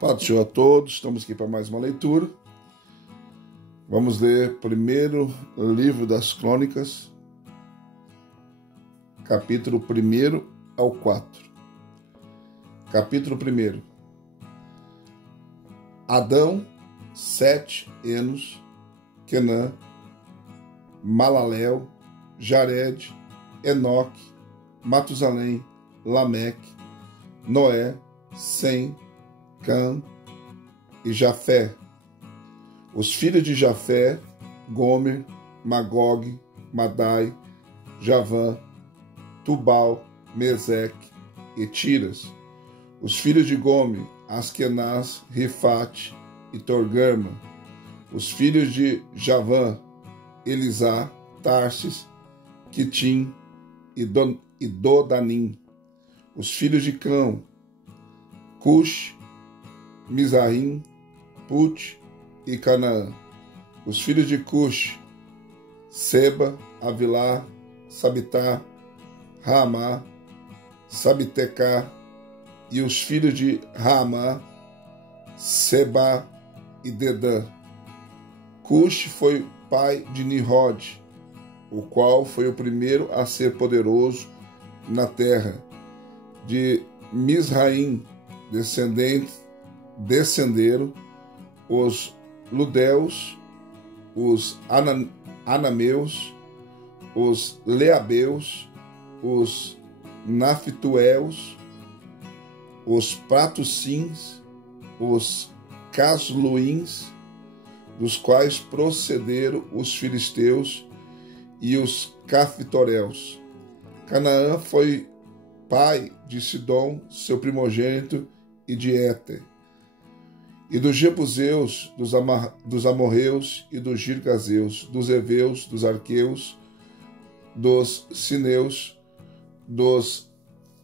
Paz do Senhor a todos, estamos aqui para mais uma leitura. Vamos ler primeiro livro das Crônicas, capítulo 1 ao 4. Capítulo 1. Adão, Sete, Enos, Quenã, Malalel, Jared, Enoque, Matusalém, Lameque, Noé, Sem, Cã e Jafé. Os filhos de Jafé: Gomer, Magog, Madai, Javã, Tubal, Meseque e Tiras. Os filhos de Gomer: Askenaz, Rifate e Torgama. Os filhos de Javã: Elisá, Tarsis, Quitim e Dodanim. Os filhos de Cão: Cush, Mizraim, Put e Canaã. Os filhos de Cush: Seba, Avilá, Sabitá, Ramá, Sabitecá. E os filhos de Ramá: Seba e Dedã. Cush foi pai de Nimrod, o qual foi o primeiro a ser poderoso na terra. De Mizraim descenderam os Ludeus, os Anameus, os Leabeus, os Naftueus, os Pratocins, os Casluins, dos quais procederam os filisteus e os Caftoreus. Canaã foi pai de Sidom, seu primogênito, e de Éter, e dos Jebuseus, dos Amorreus e dos Girgazeus, dos Eveus, dos Arqueus, dos Sineus, dos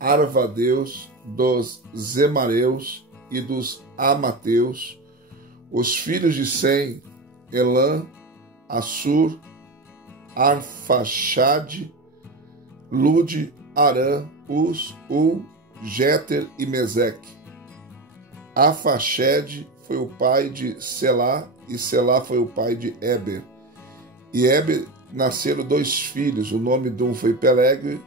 Arvadeus, dos Zemareus e dos Amateus. Os filhos de Sem: Elã, Assur, Arfaxade, Lude, Arã, Uz, Ul, Jéter e Meseque. Afaxede foi o pai de Selá, e Selá foi o pai de Eber. E Eber nasceram dois filhos. O nome de um foi Peleg,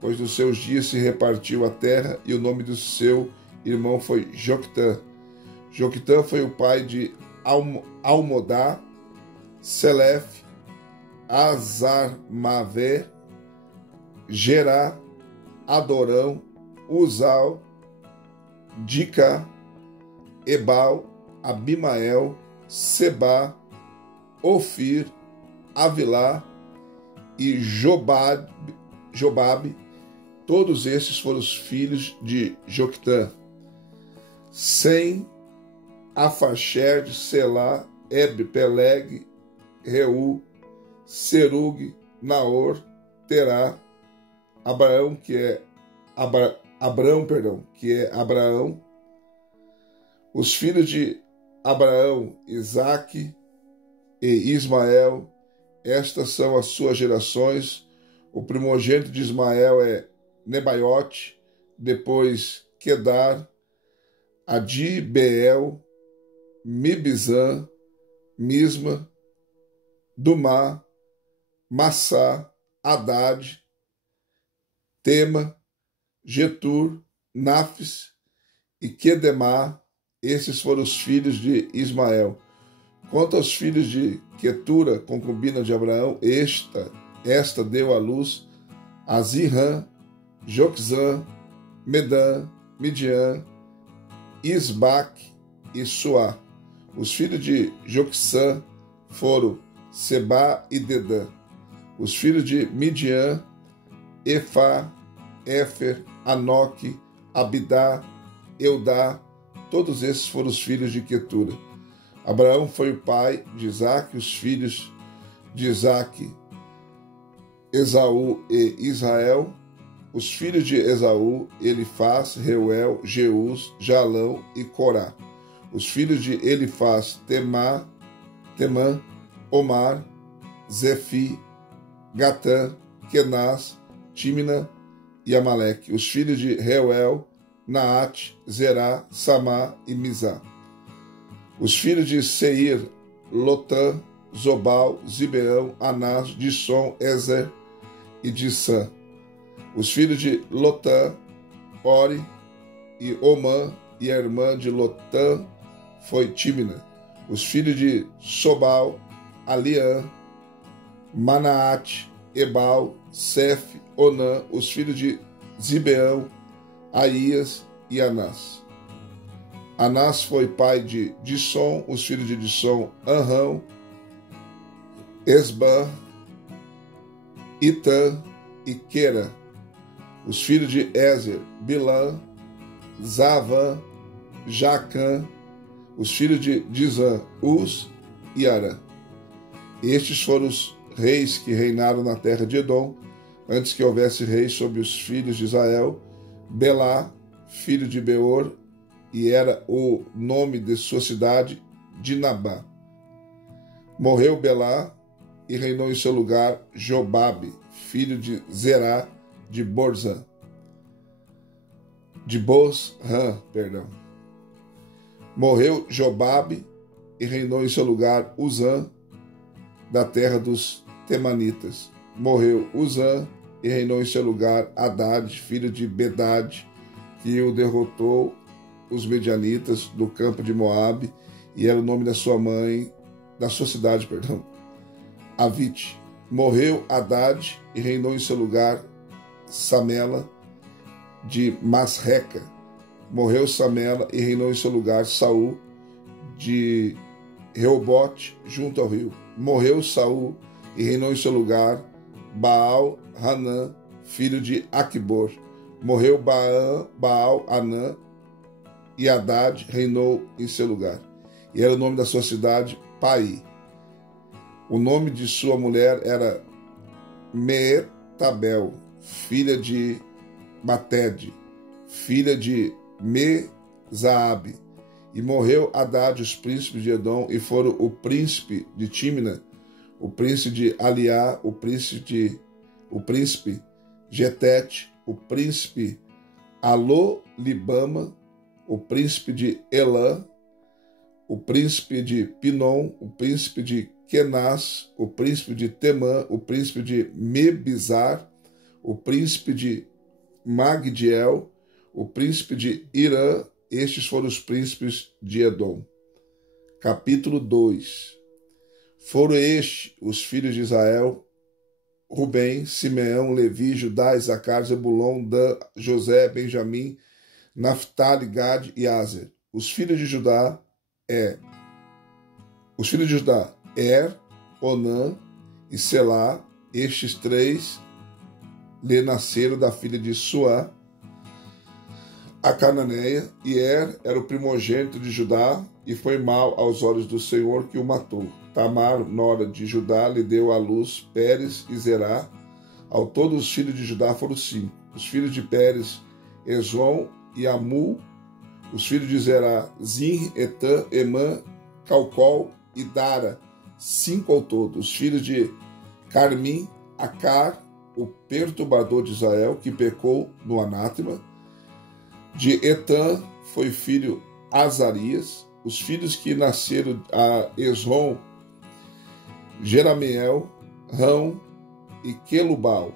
pois nos seus dias se repartiu a terra, e o nome do seu irmão foi Joctã. Joctã foi o pai de Almodá, Selef, Azarmavé, Gerá, Adorão, Uzal, Dica, Ebal, Abimael, Seba, Ofir, Avilá e Jobabe. Todos esses foram os filhos de Joctã. Sem, Afaxed, Selá, Eb, Peleg, Reu, Serug, Naor, Terá, Abraão, que é Abraão. Os filhos de Abraão: Isaque e Ismael. Estas são as suas gerações. O primogênito de Ismael é Nebaiote, depois Quedar, Adi, Beel, Mibzã, Misma, Dumá, Massá, Haddad, Tema, Getur, Nafis e Quedemá. Esses foram os filhos de Ismael. Quanto aos filhos de Quetura, concubina de Abraão, esta deu à luz a Zirã, Joquzã, Medã, Midian, Isbaque e Suá. Os filhos de Joqusã foram Seba e Dedã. Os filhos de Midian: Efá, Éfer, Anoque, Abidá, Eudá. Todos esses foram os filhos de Quetura. Abraão foi o pai de Isaque. Os filhos de Isaque: Esaú e Israel. Os filhos de Esaú: Elifaz, Reuel, Jeus, Jalão e Corá. Os filhos de Elifaz: Temã, Omar, Zefi, Gatã, Kenaz, Tímina e Amaleque. Os filhos de Reuel: Naate, Zerá, Samá e Mizá. Os filhos de Seir, Lotã, Zobal, Zibeão, Anás, Dissom, Ezer e Dissã. Os filhos de Lotã, Ori e Omã, e a irmã de Lotã foi Tímina. Os filhos de Sobal, Aliã, Manaate, Ebal, Sef, Onã. Os filhos de Zibeão, Aías e Anás. Anás foi pai de Dissom. Os filhos de Dissom, Anrão, Esbã, Itã e Quera. Os filhos de Ezer, Bilã, Zavã, Jacã. Os filhos de Dizã, Uz e Arã. Estes foram os reis que reinaram na terra de Edom, antes que houvesse reis sobre os filhos de Israel. Belá, filho de Beor, e era o nome de sua cidade, Dinabá. Morreu Belá e reinou em seu lugar Jobabe, filho de Zerá, de Bozrã. Morreu Jobabe e reinou em seu lugar Uzã, da terra dos Temanitas. Morreu Uzã e reinou em seu lugar Hadad, filho de Bedad, que o derrotou os medianitas do campo de Moabe, e era o nome da sua mãe, da sua cidade, Avite. Morreu Hadad e reinou em seu lugar Samela, de Masreca. Morreu Samela e reinou em seu lugar Saul, de Reobote, junto ao rio. Morreu Saul e reinou em seu lugar Baal-Hanã, filho de Aquibor. Morreu Baal-Hanã e Hadad reinou em seu lugar. E era o nome da sua cidade, Pai. O nome de sua mulher era Meetabel, filha de Matede, filha de Mezaabe. E morreu Hadad, os príncipes de Edom, e foram o príncipe de Tímina, o príncipe de Aliá, o príncipe Getete, o príncipe Alolibama, o príncipe de Elã, o príncipe de Pinom, o príncipe de Kenaz, o príncipe de Temã, o príncipe de Mebizar, o príncipe de Magdiel, o príncipe de Irã. Estes foram os príncipes de Edom. Capítulo 2. Foram estes os filhos de Israel: Rubem, Simeão, Levi, Judá, Isacar, Zebulon, Dan, José, Benjamim, Naftali, Gad e Aser. Os filhos de Judá, Onã e Selá. Estes três lhe nasceram da filha de Suá, a cananeia, e era o primogênito de Judá, e foi mal aos olhos do Senhor, que o matou. Tamar, nora de Judá, lhe deu à luz Pérez e Zerá. Ao todo os filhos de Judá foram 5. Os filhos de Pérez, Ezom e Amul. Os filhos de Zerá, Zin, Etã, Emã, Calcol e Dara. 5 ao todo. Os filhos de Carmim, Acar, o perturbador de Israel, que pecou no anátema. De Etã foi filho Azarias. Os filhos que nasceram a Esrom, Jerameel, Rão e Quelubai.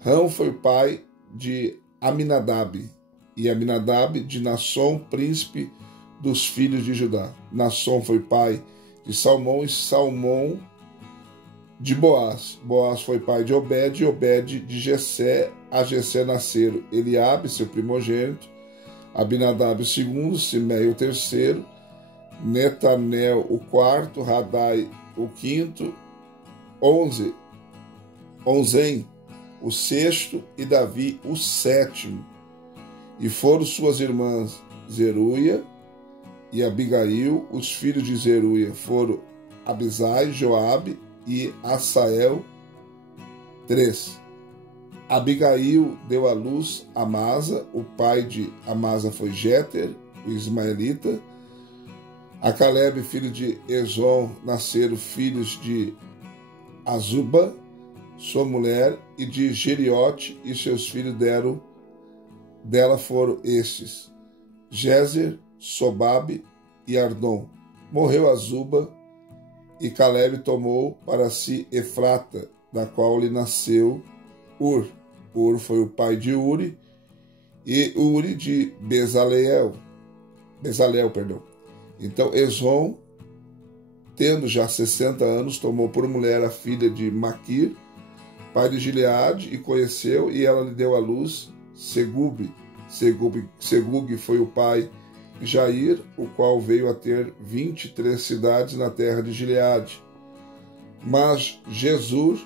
Rão foi pai de Aminadab, e Aminadab de Nasson, príncipe dos filhos de Judá. Nasson foi pai de Salmão, e Salmão de Boaz. Boaz foi pai de Obed, e Obed de Jessé. A Jessé nasceram Eliabe, seu primogênito, Abinadab o segundo, Simei o terceiro, Netanel o quarto, Radai o quinto, Onzem o sexto e Davi o sétimo. E foram suas irmãs Zeruia e Abigail. Os filhos de Zeruia foram Abisai, Joabe e Asael. 3. Abigail deu à luz Amasa. O pai de Amasa foi Jéter, o ismaelita. A Caleb, filho de Ezom, nasceram filhos de Azuba, sua mulher, e de Geriote, e seus filhos dela foram estes: Jezer, Sobabe, e Ardom. Morreu Azuba, e Caleb tomou para si Efrata, da qual lhe nasceu Ur. Ur foi o pai de Uri, e Uri de Bezaleel. Então Esrom, tendo já 60 anos, tomou por mulher a filha de Maquir, pai de Gileade, e conheceu, e ela lhe deu à luz Segube. Segube foi o pai de Jair, o qual veio a ter 23 cidades na terra de Gileade. Mas Jesur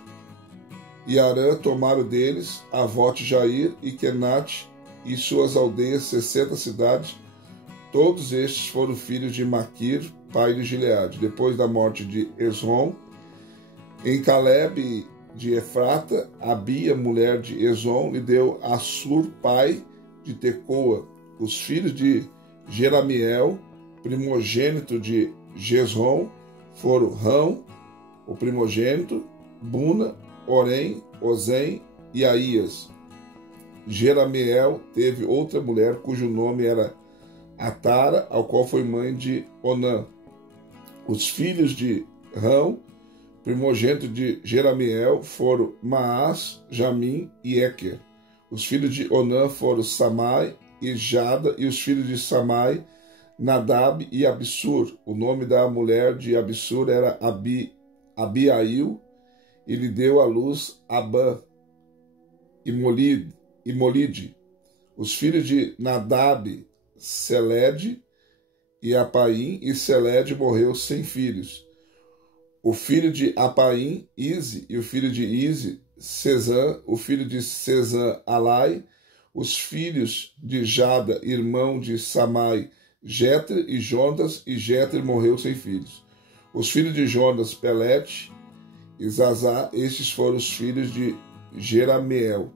e Arã tomaram deles Avote Jair e Kenate e suas aldeias, 60 cidades. Todos estes foram filhos de Maquir, pai de Gileade. Depois da morte de Esrom, em Caleb de Efrata, Abia, mulher de Esrom, lhe deu Assur, pai de Tecoa. Os filhos de Jeramiel, primogênito de Jezrom, foram Rão, o primogênito, Buna, Orém, Ozem e Aías. Jeramiel teve outra mulher, cujo nome era Atara, ao qual foi mãe de Onã. Os filhos de Rão, primogênito de Jeramiel, foram Maás, Jamim e Eker. Os filhos de Onã foram Samai e Jada, e os filhos de Samai, Nadab e Abissur. O nome da mulher de Abissur era Abiail, e lhe deu à luz Abã e Molide. Os filhos de Nadab, Seled e Apaim, e Seled morreu sem filhos. O filho de Apaim, Ize, e o filho de Ize, Cesã, o filho de Cesã, Alai, os filhos de Jada, irmão de Samai, Jetre e Jonas, e Jetre morreu sem filhos. Os filhos de Jonas, Pelete e Zazá, estes foram os filhos de Jeramiel.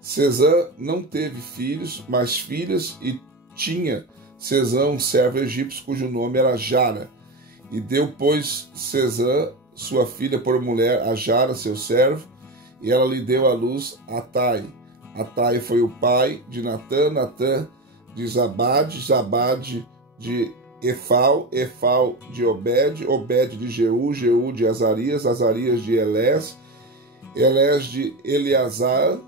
Cesã não teve filhos, mas filhas, e tinha Cesã um servo egípcio, cujo nome era Jara. E deu, pois, Cesã, sua filha, por mulher a Jara, seu servo, e ela lhe deu à luz Atai. Atai foi o pai de Natã, Natã de Zabade, Zabade de Efal, Efal de Obed, Obed de Jeú, Jeú de Azarias, Azarias de Elés, Elés de Eleazar,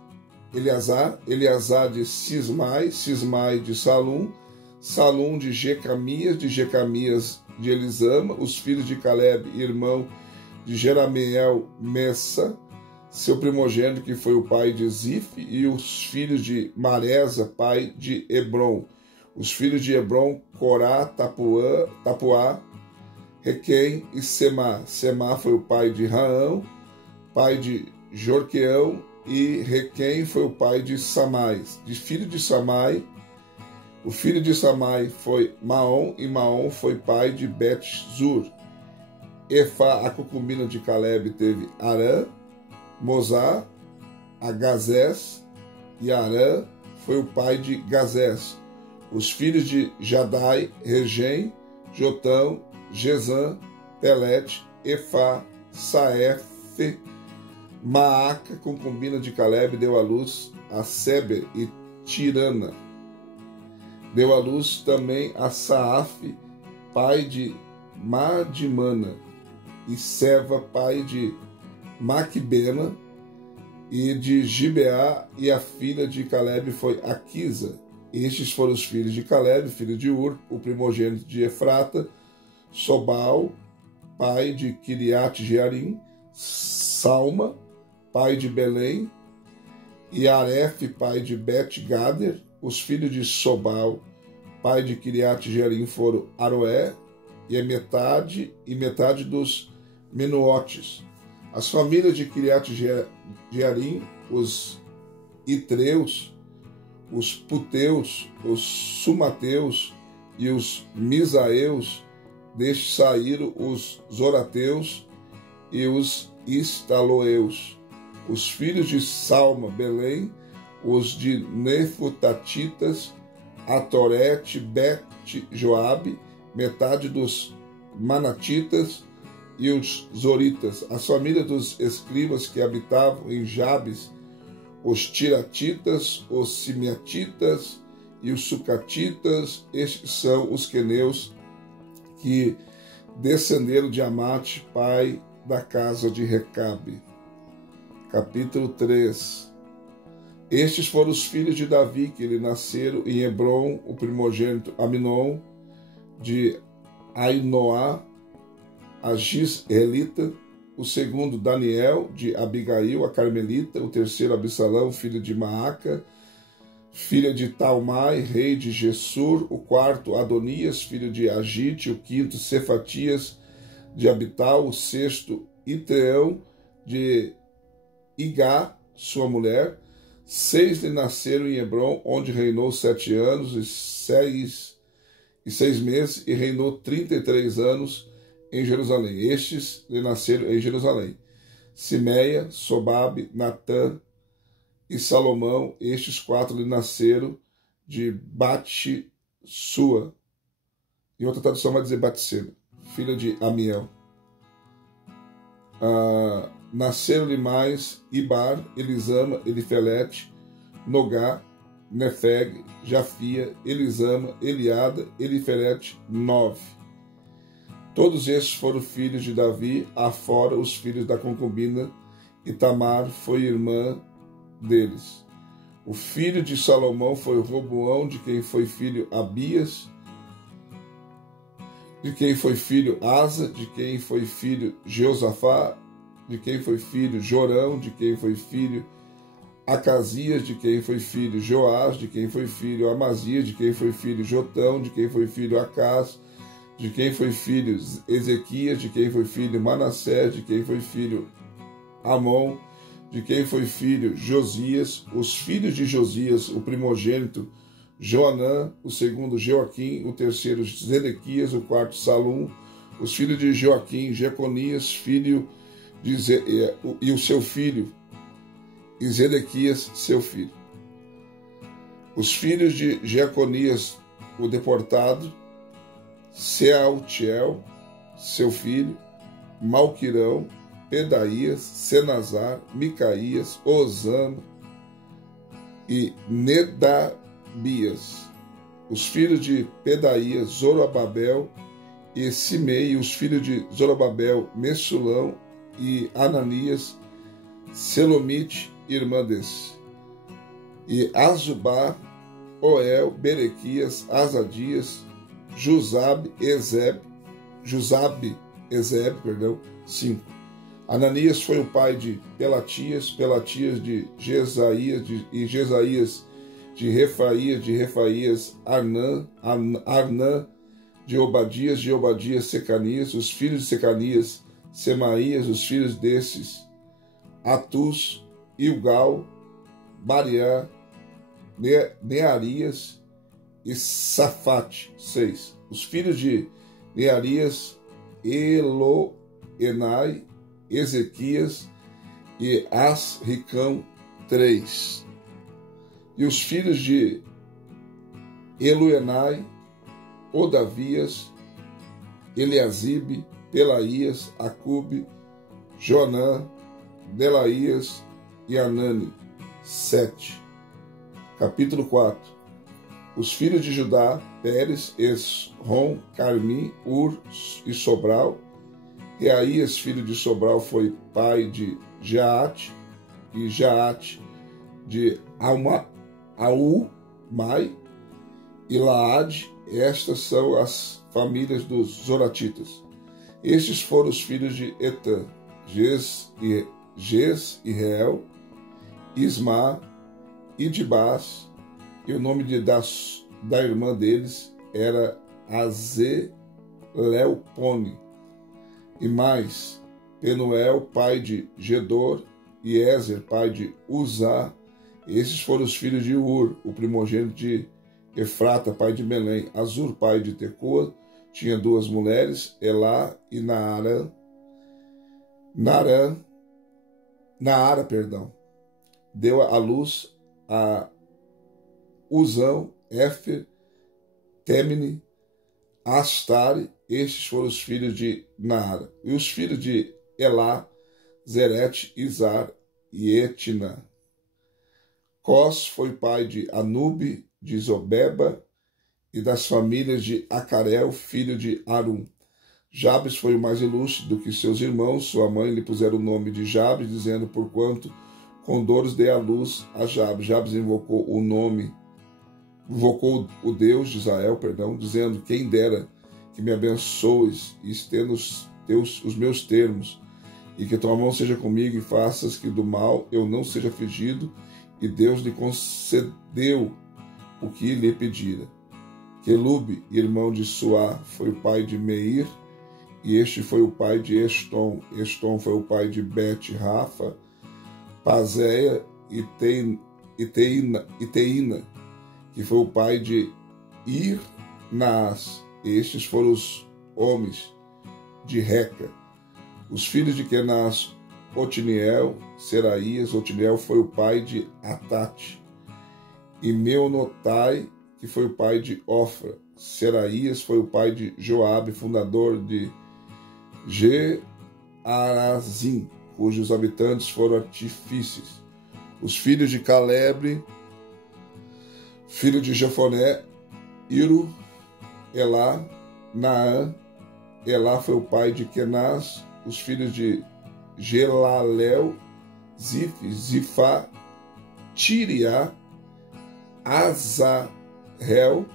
Eleazar de Sismai, Sismai de Salum, Salum de Jecamias de Elisama, os filhos de Caleb, irmão de Jeramiel, Messa, seu primogênito, que foi o pai de Zif, e os filhos de Maresa, pai de Hebron. Os filhos de Hebron, Corá, Tapuá, Requem e Semá. Semá foi o pai de Raão, pai de Jorqueão, e Requem foi o pai de Samai. De filho de Samai, o filho de Samai foi Maom, e Maom foi pai de Bet-Zur. Efá, a concubina de Caleb, teve Arã, Mozá, a Gazés, e Arã foi o pai de Gazés. Os filhos de Jadai, Regem, Jotão, Gezã, Pelete, Efá, Saefe, Maaca, concubina de Caleb, deu à luz a Seber e Tirana. Deu à luz também a Saaf, pai de Madimana, e Seva, pai de Maquibena, e de Gibeá, e a filha de Caleb foi Aquisa. Estes foram os filhos de Caleb, filho de Ur, o primogênito de Efrata, Sobal, pai de Kiriat Jearim, Salma, pai de Belém, e Aref, pai de Bet-Gader. Os filhos de Sobal, pai de Kiriat Jearim, foram Aroé, e metade dos Menuotes. As famílias de Kiriat Jearim, os Itreus, os Puteus, os Sumateus e os Misaeus, destes saíram os Zorateus e os Istaloeus. Os filhos de Salma, Belém, os de Nefutatitas, Atorete, Bet-Joabe, metade dos Manatitas e os Zoritas. As famílias dos escribas que habitavam em Jabes, os Tiratitas, os Simeatitas e os Sucatitas, estes são os queneus que descenderam de Amate, pai da casa de Recabe. Capítulo 3. Estes foram os filhos de Davi que lhe nasceram em Hebrom, o primogênito Aminon, de Ainoá, a Gisraelita, o segundo Daniel, de Abigail, a Carmelita, o terceiro Absalão, filho de Maaca, filha de Talmai, rei de Gessur, o quarto Adonias, filho de Agite, o quinto Cefatias, de Abital, o sexto Itreão, de Igá, sua mulher. 6 lhe nasceram em Hebrom, onde reinou 7 anos e 6 meses, e reinou 33 anos em Jerusalém. Estes lhe nasceram em Jerusalém: Simeia, Sobabe, Natã e Salomão. Estes 4 lhe nasceram de Bat-sua. Em outra tradução vai dizer Batseba, filha de Amiel. Nasceram-lhe mais Ibar, Elisama, Elifelete, Nogá, Nefeg, Jafia, Elisama, Eliada, Elifelete, 9. Todos estes foram filhos de Davi, afora os filhos da concubina, e Tamar foi irmã deles. O filho de Salomão foi Roboão, de quem foi filho Abias, de quem foi filho Asa, de quem foi filho Jeosafá, de quem foi filho Jorão, de quem foi filho Acasias, de quem foi filho Joás, de quem foi filho Amazias, de quem foi filho Jotão, de quem foi filho Acás, de quem foi filho Ezequias, de quem foi filho Manassés, de quem foi filho Amon, de quem foi filho Josias. Os filhos de Josias, o primogênito Joanã, o segundo Joaquim, o terceiro Zedequias, o quarto Salum. Os filhos de Joaquim, Jeconias, filho de e o seu filho, e Zedequias, seu filho. Os filhos de Jeconias, o deportado, Sealtiel, seu filho, Malquirão, Pedaías, Senazar, Micaías, Osama e Nedabias. Os filhos de Pedaías, Zorobabel e Simei. Os filhos de Zorobabel, Messulão e Ananias, Selomite, irmã desse. E Azubá, Oel, Berequias, Azadias, Jusabe, Ezeb, 5. Ananias foi o pai de Pelatias, Pelatias de Jesaías, e Jesaías de Refaías, Arnã, de Obadias, Secanias. Os filhos de Secanias, Semaías. Os filhos desses, Atus, Ilgal, Bariá, Nearias e Safate. 6. Os filhos de Nearias, Eloenai, Ezequias e Asricão. 3. E os filhos de Eloenai, Odavias, Eliasibe, Pelaías, Acube, Jonã, Delaías e Anani. 7. Capítulo 4. Os filhos de Judá, Pérez, Esrom, Carmi, Ur e Sobral. Reaías, filho de Sobral, foi pai de Jaate, e Jaate de Aumai e Laade. Estas são as famílias dos Zoratitas. Estes foram os filhos de Etã, Jezreel, Isma, Idibás, e o nome da irmã deles era Azeleupone. E mais, Penuel, pai de Gedor, e Ezer, pai de Uzá. Esses foram os filhos de Ur, o primogênito de Efrata, pai de Belém. Azur, pai de Tecoa, tinha 2 mulheres, Elá e Naara. Naara, deu à luz a Uzão, Éfer, Temene, Astare. Estes foram os filhos de Naara. E os filhos de Elá, Zerete, Izar e Etna. Cós foi pai de Anube, de Zobeba e das famílias de Acarel, filho de Arum. Jabes foi o mais ilustre do que seus irmãos. Sua mãe lhe puseram o nome de Jabes, dizendo: porquanto com dores dei à luz a Jabes. Jabes invocou o Deus de Israel, dizendo: quem dera que me abençoes e estenda os meus termos, e que tua mão seja comigo e faças que do mal eu não seja afligido. E Deus lhe concedeu o que lhe pedira. Quelube, irmão de Suá, foi o pai de Meir, e este foi o pai de Estom. Estom foi o pai de Bet-Rafa, Pazéia e Teína, que foi o pai de Ir-Naás. Estes foram os homens de Reca. Os filhos de Kenaz: Otiniel, Seraías. Otiniel foi o pai de Atate. E Meonotai, que foi o pai de Ofra. Seraías foi o pai de Joabe, fundador de Gearazim, cujos habitantes foram artífices. Os filhos de Caleb, filho de Jefoné: Iru, Elá, Naã. Elá foi o pai de Kenaz. Os filhos de Gelalel, Zif, Zifá, Tiriá, Azarel.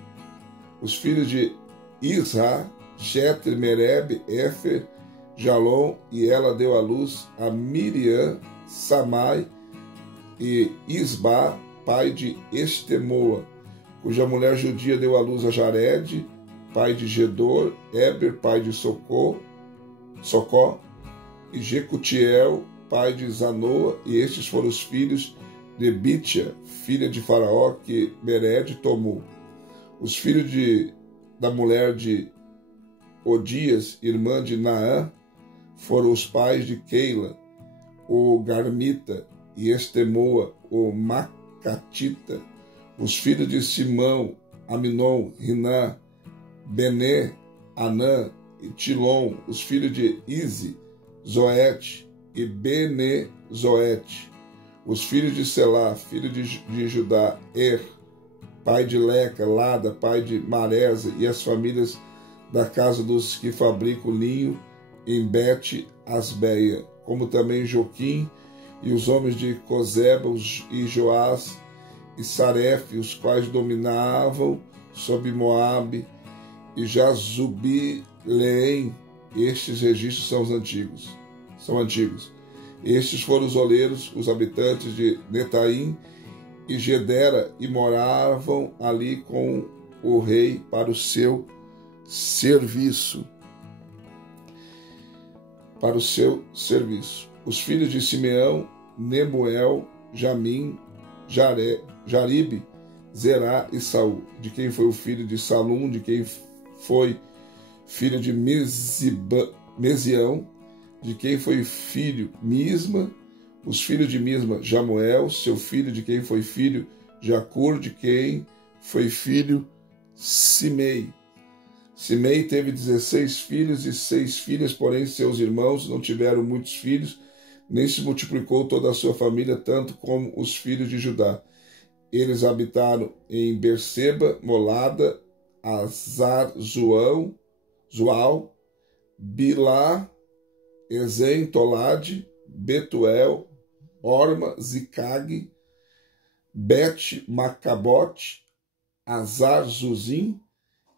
Os filhos de Isra, Jeter, Mereb, Éfer, Jalom, e ela deu à luz a Miriam, Samai e Isba, pai de Estemoa, cuja mulher judia deu à luz a Jared, pai de Gedor, Eber, pai de Socó, e Jecutiel, pai de Zanoa, e estes foram os filhos de Bitia, filha de Faraó, que Mered tomou. Os filhos da mulher de Odias, irmã de Naã, foram os pais de Keila, o Garmita, e Estemoa, o Macatita. Os filhos de Simão: Aminon, Riná, Bené, Anã e Tilom. Os filhos de Ize: Zoete e Bene Zoete. Os filhos de Selá, filho de Judá: pai de Leca, Lada, pai de Maresa, e as famílias da casa dos que fabricam linho em Bet-Asbeia, como também Joquim e os homens de Cozeba e Joás e Saref, os quais dominavam sobre Moabe e Jazubileém. Estes registros são antigos. Estes foram os oleiros, os habitantes de Netaim e Gedera, e moravam ali com o rei para o seu serviço. Os filhos de Simeão: Nemuel, Jamim, Jaribe, Zerá e Saul, de quem foi o filho de Salum, de quem foi filho de Mesião, de quem foi filho Misma. Os filhos de Misma: Jamuel, seu filho, de quem foi filho Jacur, de quem foi filho Simei. Simei teve 16 filhos e 6 filhas, porém seus irmãos não tiveram muitos filhos, nem se multiplicou toda a sua família, tanto como os filhos de Judá. Eles habitaram em Berseba, Molada, Azar, Zual, Bilá, Ezem, Tolade, Betuel, Orma, Zicag, Bet-Macabote, Azar, Zuzim,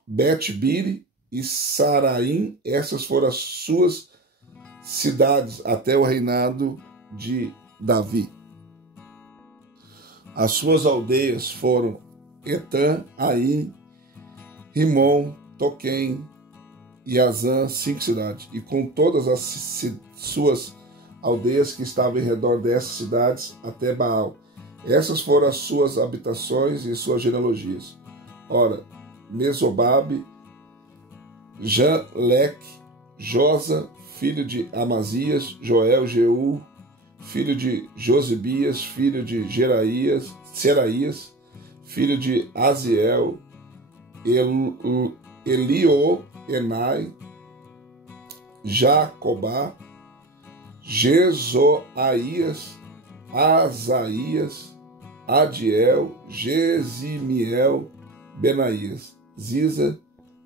Bet-Biri e Saraim. Essas foram as suas cidades até o reinado de Davi. As suas aldeias foram Etã, Aim, Rimon, Toquém e Azã, 5 cidades, e com todas as suas aldeias que estavam em redor dessas cidades até Baal. Essas foram as suas habitações e suas genealogias. Ora, Mesobabe, Janleque, Josa, filho de Amazias, Joel, Jeú, filho de Josibias, filho de Seraías, filho de Aziel, Elioenai, Jacobá, Jezoaías, Asaías, Adiel, Gesimiel, Benaías. Ziza,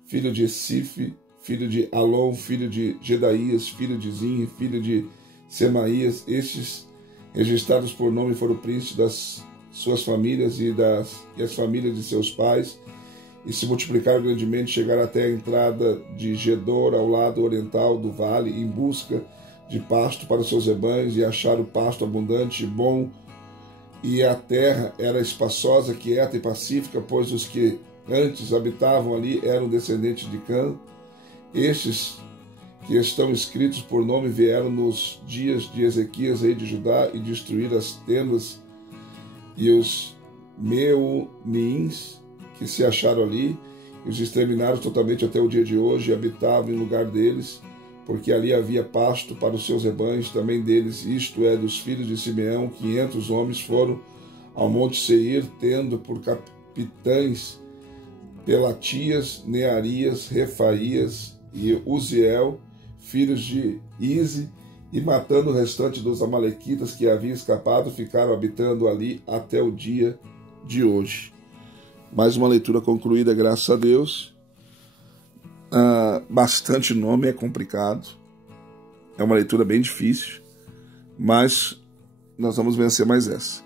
filho de Sif, filho de Alon, filho de Gedaías, filho de Zinri, filho de Semaías. Estes, registrados por nome, foram príncipes das suas famílias e as famílias de seus pais, e se multiplicaram grandemente, chegaram até a entrada de Gedor, ao lado oriental do vale, em busca de pasto para os seus rebanhos, e acharam pasto abundante e bom, e a terra era espaçosa, quieta e pacífica, pois os que antes habitavam ali eram descendentes de Cã. Estes que estão escritos por nome vieram nos dias de Ezequias, rei de Judá, e destruíram as tendas e os Meunims que se acharam ali, e os exterminaram totalmente até o dia de hoje, e habitavam em lugar deles, porque ali havia pasto para os seus rebanhos. Também deles, isto é, dos filhos de Simeão, 500 homens foram ao monte Seir, tendo por capitães Pelatias, Nearias, Refaías e Uziel, filhos de Ize, e matando o restante dos amalequitas que haviam escapado, ficaram habitando ali até o dia de hoje. Mais uma leitura concluída, graças a Deus. Bastante nome, é complicado. É uma leitura bem difícil, mas nós vamos vencer mais essa.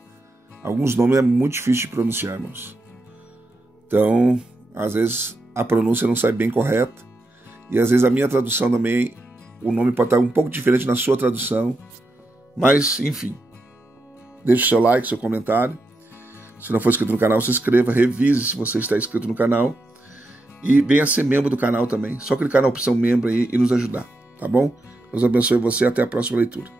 Alguns nomes é muito difícil de pronunciar, irmãos. Então, às vezes a pronúncia não sai bem correta, e às vezes a minha tradução também, o nome pode estar um pouco diferente na sua tradução, mas enfim, deixe o seu like, seu comentário. Se não for inscrito no canal, se inscreva, revise se você está inscrito no canal, e venha ser membro do canal também. Só clicar na opção membro aí e nos ajudar, tá bom? Deus abençoe você, até a próxima leitura.